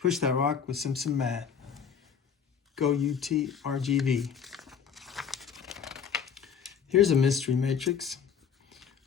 Push that rock with Simpson Math. Go UTRGV. Here's a mystery matrix.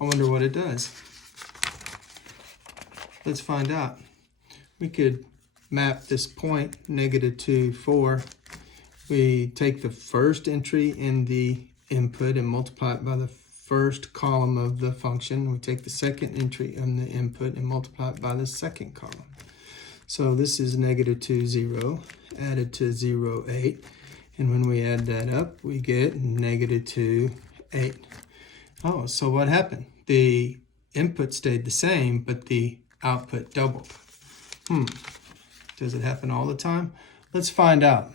I wonder what it does. Let's find out. We could map this point, -2, 4. We take the first entry in the input and multiply it by the first column of the function. We take the second entry in the input and multiply it by the second column. So this is -2, 0, added to 0, 8. And when we add that up, we get -2, 8. Oh, so what happened? The input stayed the same, but the output doubled. Does it happen all the time? Let's find out.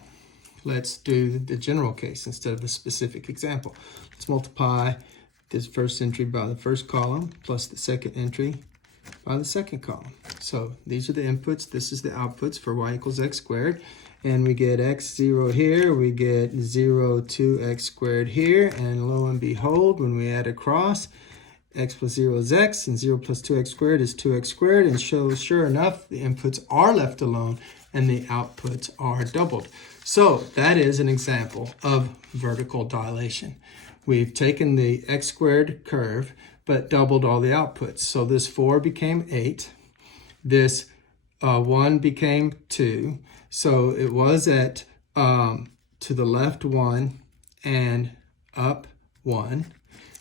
Let's do the general case instead of the specific example. Let's multiply this first entry by the first column plus the second entry by the second column. So these are the inputs. This is the outputs for y equals x squared. And we get x0 here. We get 0, 2x squared here. And lo and behold, when we add across, x plus 0 is x, and 0 plus 2x squared is 2x squared. And sure enough, the inputs are left alone, and the outputs are doubled. So that is an example of vertical dilation. We've taken the x squared curve, but doubled all the outputs. So this 4 became 8. This 1 became 2. So it was at to the left 1 and up 1.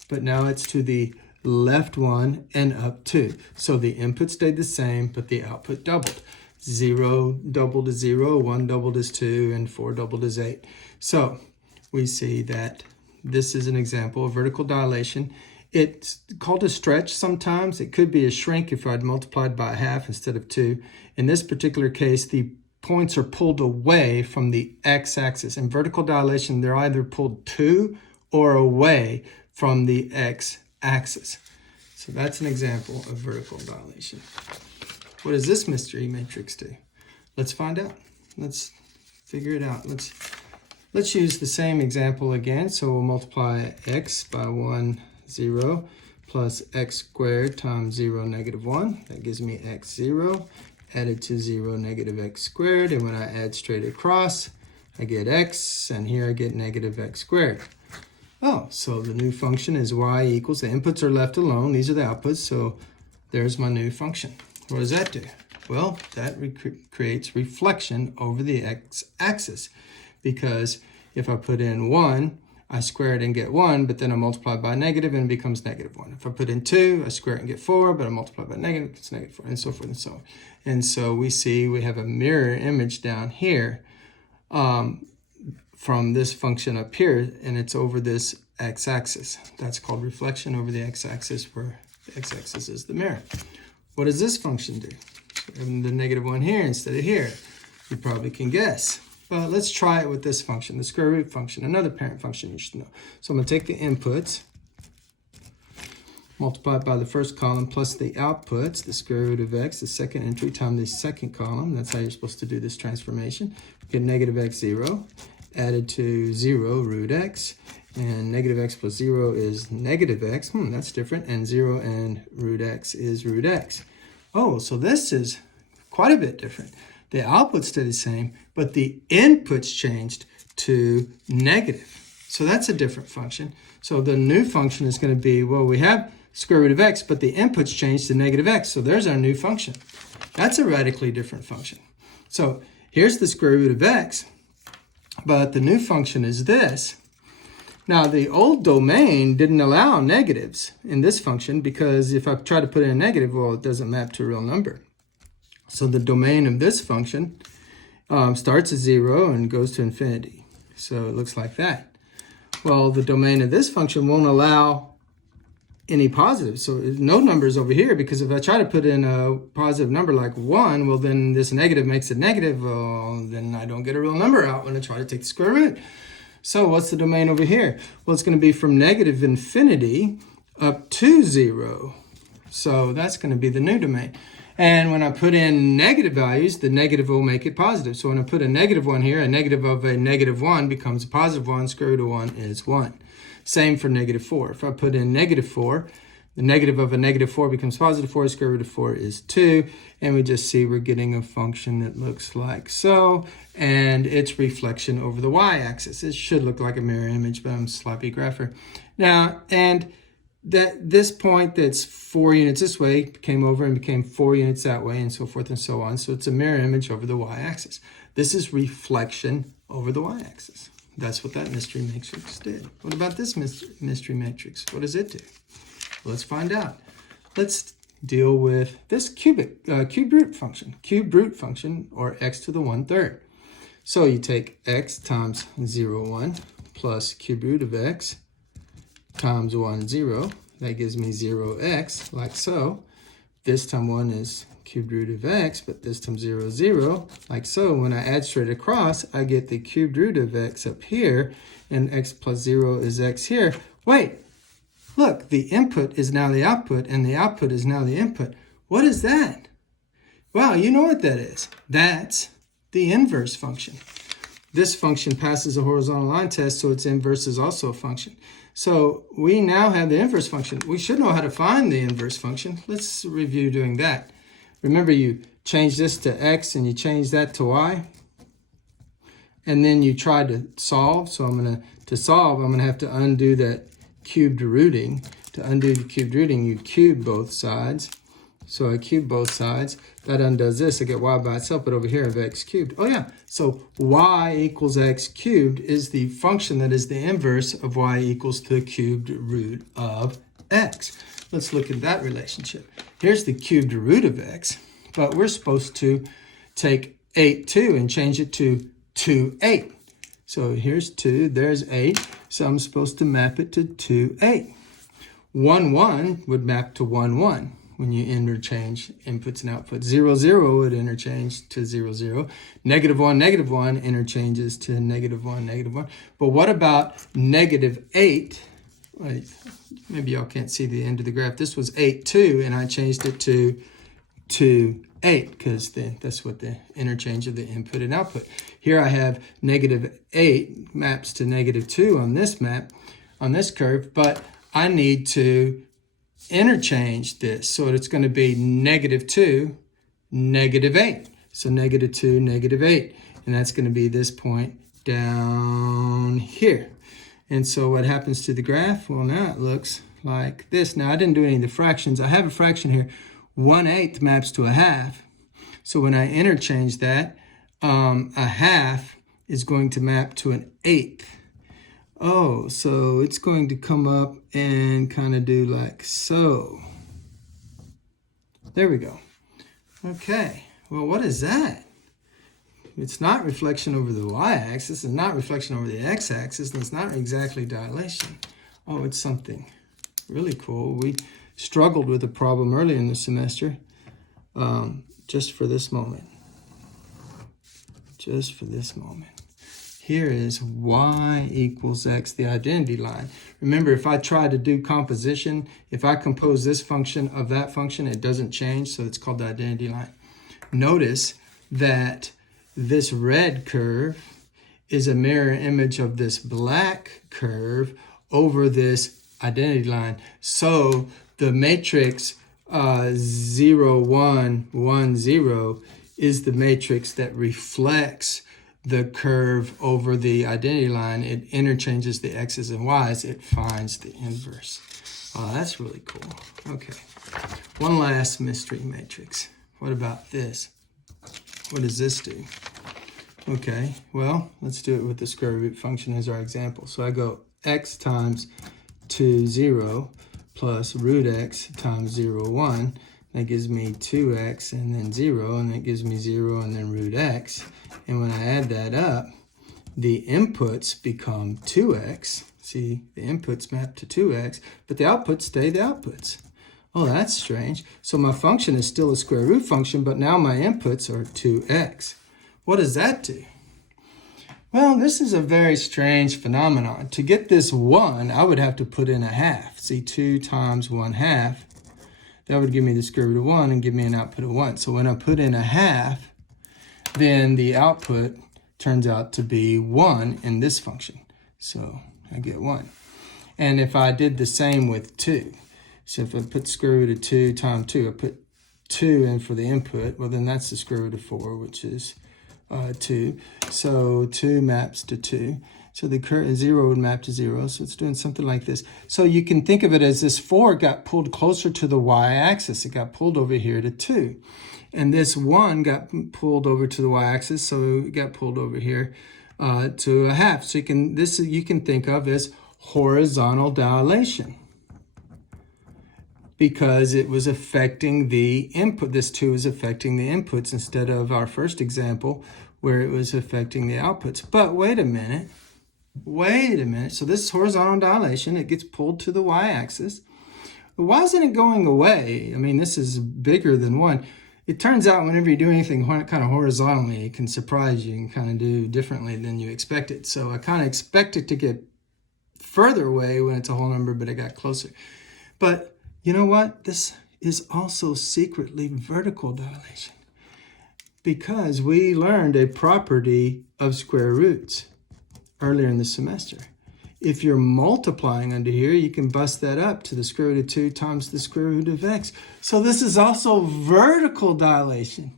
But now it's to the left 1 and up 2. So the input stayed the same, but the output doubled. 0 doubled is 0, 1 doubled is 2, and 4 doubled is 8. So we see that this is an example of vertical dilation. It's called a stretch sometimes. It could be a shrink if I'd multiplied by 1/2 instead of 2. In this particular case, the points are pulled away from the x-axis. In vertical dilation, they're either pulled to or away from the x-axis. So that's an example of vertical dilation. What does this mystery matrix do? Let's find out. Let's figure it out. Let's use the same example again. So we'll multiply x by 1, 0, plus x squared times 0, -1. That gives me x0, added to 0, -x squared. And when I add straight across, I get x, and here I get -x squared. Oh, so the new function is y equals, the inputs are left alone. These are the outputs, so there's my new function. What does that do? Well, that creates reflection over the x-axis, because if I put in 1, I square it and get 1, but then I multiply by negative and it becomes -1. If I put in 2, I square it and get 4, but I multiply by negative, it's -4, and so forth and so on. And so we see we have a mirror image down here from this function up here, and it's over this x-axis. That's called reflection over the x-axis, where the x-axis is the mirror. What does this function do? So having the -1 here instead of here, you probably can guess. But let's try it with this function, the square root function, another parent function you should know. So I'm going to take the inputs, multiply it by the first column plus the outputs, the square root of x, the second entry times the second column. That's how you're supposed to do this transformation. Get -x0, added to 0, root x, and -x plus 0 is -x. That's different. And 0 and root x is root x. Oh, so this is quite a bit different. The outputs stay the same, but the inputs changed to negative. So that's a different function. So the new function is going to be, well, we have square root of x, but the inputs changed to -x. So there's our new function. That's a radically different function. So here's the square root of x, but the new function is this. Now, the old domain didn't allow negatives in this function, because if I try to put in a negative, well, it doesn't map to a real number. So the domain of this function starts at 0 and goes to infinity. So it looks like that. Well, the domain of this function won't allow any positives. So no numbers over here, because if I try to put in a positive number like 1, well, then this negative makes it negative. Well, then I don't get a real number out when I try to take the square root. So what's the domain over here? Well, it's going to be from negative infinity up to 0. So that's going to be the new domain. And when I put in negative values, the negative will make it positive. So when I put a -1 here, a negative of a -1 becomes a +1. Square root of 1 is 1. Same for -4. If I put in -4, The negative of a negative 4 becomes positive 4. Square root of 4 is 2. And we just see we're getting a function that looks like so. And it's reflection over the y-axis. It should look like a mirror image, but I'm a sloppy grapher. Now, and that this point that's 4 units this way came over and became 4 units that way, and so forth and so on. So it's a mirror image over the y-axis. This is reflection over the y-axis. That's what that mystery matrix did. What about this mystery matrix? What does it do? Let's find out. Let's deal with this cube root function. Cube root function, or x to the 1/3. So you take x times 0, 1 plus cube root of x times 1, 0. That gives me 0x, like so. This time 1 is cube root of x, but this time 0, 0, like so. When I add straight across, I get the cube root of x up here, and x plus 0 is x here. Wait, look, the input is now the output, and the output is now the input. What is that? Well, you know what that is. That's the inverse function. This function passes a horizontal line test, so its inverse is also a function. So we now have the inverse function. We should know how to find the inverse function. Let's review doing that. Remember, you change this to x and you change that to y. And then you try to solve. So to solve, I'm gonna have to undo that cubed rooting. To undo the cubed rooting, you cube both sides. So I cube both sides. That undoes this. I get y by itself, but over here I have x cubed. Oh yeah, so y equals x cubed is the function that is the inverse of y equals the cubed root of x. Let's look at that relationship. Here's the cubed root of x, but we're supposed to take 8, 2 and change it to 2, 8. So here's 2, there's 8. So I'm supposed to map it to 2, 8. 1, 1 would map to 1, 1. When you interchange inputs and outputs. 0, 0 would interchange to 0, 0. Negative 1, negative 1 interchanges to negative 1, negative 1. But what about negative 8? Wait, maybe y'all can't see the end of the graph. This was 8, 2, and I changed it to 2, 8, because that's what the interchange of the input and output. Here I have negative 8 maps to negative 2 on this map, on this curve, but I need to interchange this, so it's going to be negative 2, negative 8. So negative 2, negative 8. And that's going to be this point down here. And so what happens to the graph? Well, now it looks like this. Now, I didn't do any of the fractions. I have a fraction here. 1/8 maps to a half. So when I interchange that, a half is going to map to an 1/8. Oh, so it's going to come up and kind of do like so. There we go. Okay, well, what is that? It's not reflection over the y-axis, it's not reflection over the x-axis, and it's not exactly dilation. Oh, it's something really cool. We struggled with a problem earlier in the semester, just for this moment. Just for this moment. Here is y equals x, the identity line. Remember, if I try to do composition, if I compose this function of that function, it doesn't change, so it's called the identity line. Notice that this red curve is a mirror image of this black curve over this identity line. So the matrix 0, 1, 1, 0 is the matrix that reflects the curve over the identity line. It interchanges the x's and y's. It finds the inverse. Oh, that's really cool. Okay. One last mystery matrix. What about this? What does this do? Okay, well, let's do it with the square root function as our example. So I go x times 2, 0 plus root x times 0, 1. That gives me 2x and then 0, and that gives me 0 and then root x. And when I add that up, the inputs become 2x. See, the inputs map to 2x, but the outputs stay the outputs. Oh, that's strange. So my function is still a square root function, but now my inputs are 2x. What does that do? Well, this is a very strange phenomenon. To get this 1, I would have to put in a half. See, 2 times 1/2. That would give me the square root of 1 and give me an output of 1. So when I put in a half, then the output turns out to be 1 in this function. So I get 1. And if I did the same with 2, So if I put square root of 2 times 2, I put 2 in for the input, well then that's the square root of 4, which is 2. So 2 maps to 2. So the 0 would map to 0. So it's doing something like this. So you can think of it as this 4 got pulled closer to the y-axis. It got pulled over here to 2. And this 1 got pulled over to the y-axis. So it got pulled over here to a half. So you can think of as horizontal dilation, because it was affecting the input. This 2 is affecting the inputs instead of our first example where it was affecting the outputs. But wait a minute. So this is horizontal dilation. It gets pulled to the y-axis. Why isn't it going away? I mean, this is bigger than 1. It turns out whenever you do anything kind of horizontally, it can surprise you and kind of do differently than you expected. So I kind of expect it to get further away when it's a whole number, but it got closer. But you know what? This is also secretly vertical dilation, because we learned a property of square roots earlier in the semester. If you're multiplying under here, you can bust that up to the square root of 2 times the square root of x. So this is also vertical dilation.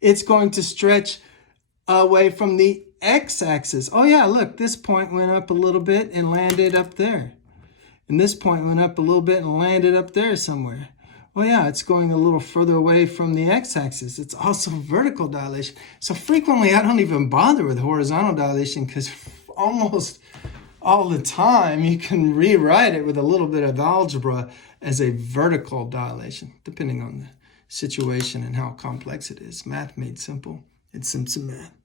It's going to stretch away from the x-axis. Oh yeah, look, this point went up a little bit and landed up there. And this point went up a little bit and landed up there somewhere. Well, yeah, it's going a little further away from the x-axis. It's also vertical dilation. So frequently, I don't even bother with horizontal dilation, because almost all the time, you can rewrite it with a little bit of algebra as a vertical dilation, depending on the situation and how complex it is. Math made simple. It's Simpson math.